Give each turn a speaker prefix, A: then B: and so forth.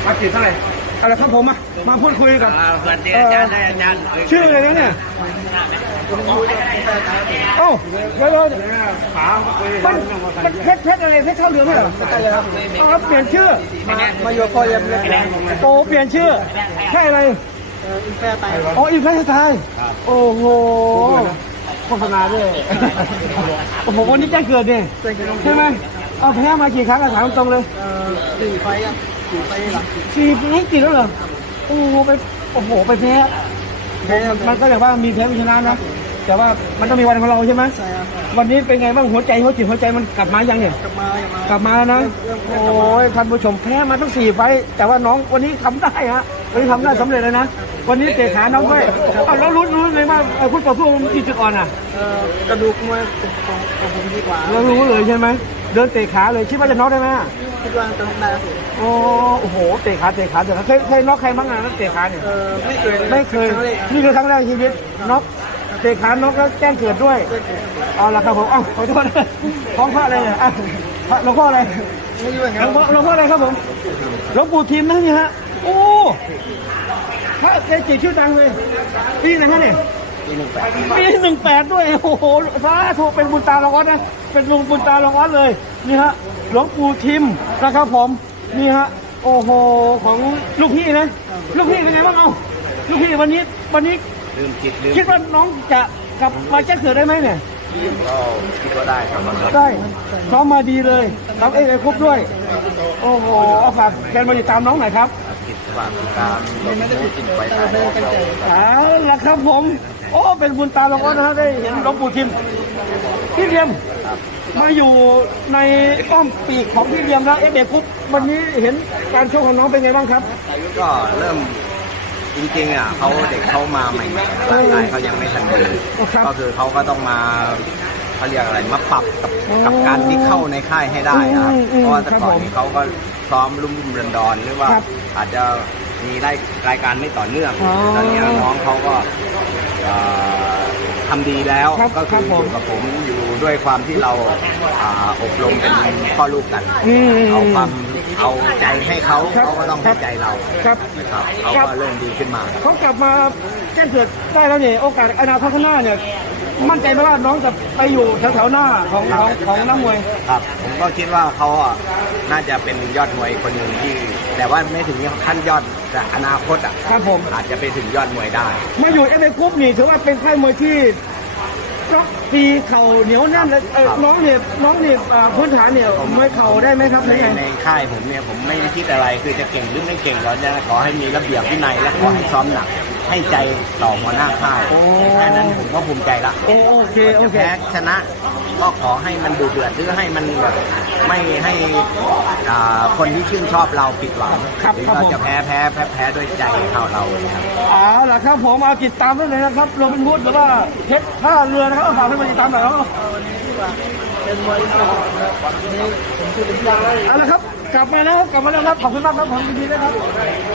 A: มากี่เท่าไหร่อะไรครับผมมาพูดคุยกับ
B: สวัสดีอาจารย์อาจารย์
A: ชื่ออะไรนะเนี่ยเอ้าแล้วมันเพชรอะไรเพชรเท่าเรือไม่เหรอครับเปลี่ยนชื่อมาอยู่พอยังโอ้เปลี่ยนชื่อใช่อะไรอินแฟร์ไทยอ๋ออินแฟร์ไทยโอ้โหโฆษณาด้วยโอ้โหวันนี้แจ้งเกิดเนี่ยใช่ไหมเอาแพ้มากี่ครั้งถามตรงเลย
C: 4 ไฟครับ4 ไฟหลัง
A: 4 กี่แล้วเหรอโอ้โหไปแพ้มันก็อย่างว่ามีแพ้มีชนะนะแต่ว่ามันต้องมีวันของเราใช่ไหม
C: ใช่ครับ
A: วันนี้เป็นไงบ้างหัวใจมันกลับมายังเนี่ยกลับมานะโอ้ยท่านผู้ชมแพ้มาทั้ง4 ไฟแต่ว่าน้องวันนี้ทำได้ฮะวันนี้ทำได้สำเร็จเลยนะวันนี้เตะขาน้องด้วยเรารู้เลยว่าคุณต่อสู้มีจุดอ่อน
C: กระดูกมวยของผมดีกว่า
A: เรารู้เลยใช่ไหมเดินเตะขาเลยคิดว่าจะน็อกได้ไหม
C: คิดว่าจะน็อกได้ครับ
A: โอ้โหเตะขาเดี๋ยวเคยน็อกใครบ้างนะเตะขาเนี่ยไม่เคยนี่คือครั้งแรกชีวิตน็อกเตะขาน็อกแล้วแจ้งเกิดด้วยเอาละครับผมขอโทษท้องพระอะไรเนี่ยหลวงพ่ออะไรหลวงพ่ออะไรครับผมหลวงปู่ทิมนะนี่ฮะโอ้พระเกจิชื่อดังเลยปีไหนฮะเนี่ยปี18ด้วยโอ้โหสาธุเป็นบุญตาลองออสนะเป็นลุงบุญตาลองออสเลยนี่ฮะหลวงปู่ทิมนะครับผมนี่ฮะโอ้โหของลูกพี่นะลูกพี่เป็นไงบ้างเอาลูกพี่วันนี้คิดว่าน้องจะกลับมาแจ้งเกิดได้ไหมเนี่ย
B: ก็คิดว่าได้ครับ
A: ได้ซ้อมมาดีเลยทำครบด้วยโอ้โหเอาฝากแฟนมาติดตามน้องหน่อยครับ
B: ฝากติดตามลงผู้กินไฟไทย
A: เอาละครับผมโอ้เป็นบุญตาลงอ้อนนะได้เห็นหลวงปู่ทิมพี่เลียมมาอยู่ในอ้อมปีกของพี่เลียมแล้วคุปวันนี้เห็นการโชว์ของน้องเป็นไงบ้างครับ
B: ก็เริ่มจริงๆเขาเด็กเขามาใหม่ๆร่างกายเขายังไม่ทันดีก็คือเขาก็ต้องมาเขาเรียกอะไรมาปรับกับการที่เข้าในค่ายให้ได้ครับเพราะว่าแต่ก่อนนี้เขาก็ซ้อมรุ่มดอนหรือว่าอาจจะมีรายการไม่ต่อเนื่องตอนนี้น้องเขาก็ทำดีแล้วก็คืออยู่กับผมอยู่ด้วยความที่เราอบรมเป็นพ่อลูกกันเอาใจให้เขาก็ต้องให้ใจเราครับเขาก็เริ่มดีขึ้นมา
A: เขากลับมาแจ้งเกิดได้แล้วเนี่ยโอกาสอนาคตข้างหน้าเนี่ยมั่นใจไหมว่าน้องจะไปอยู่แถวๆหน้าของนักมวย
B: ครับผมก็คิดว่าเขาน่าจะเป็นยอดมวยคนหนึ่งที่แต่ว่าไม่ถึงขั้นยอดแต่อนาคต
A: ครับผม
B: อาจจะไปถึงยอดมวยได้
A: มาอยู่กรุ๊ปนี่ถือว่าเป็นค่ายมวยที่ก็ตีเข่าเหนียวแน่นเลยน้องเนี่ยพื้นฐานเนี่ยมวยเข่าได้ไหมครับ
B: ในค่ายผมเนี่ยผมไม่ได้คิดอะไรคือจะเก่งหรือไม่เก่งเราจะขอให้มีระเบียบวินัยและขอให้ซ้อมหนักให้ใจต่อหัวหน้าค่ายแค่นั้นผมก็ภูมิใจละ
A: โอเค
B: แพ้ชนะก็ขอให้มันดูเดือดหรือให้มันไม่ให้คนที่ชื่นชอบเราผิดหวังหรือเราจะแพ้ด้วยใจเท่าเรา
A: เอาล่ะครับผมเอาติดตามได้เลยนะครับโรบินฮูดหรือว่าเพชรท่าเรือนะครับฝากให้มาติดตามหน่อยครับ
C: เป็นมวยที่วันนี้ผมพูดถึง
A: เอาละครับกลับมาแล้วครับขอบคุณมากครับผมดีๆนะครับ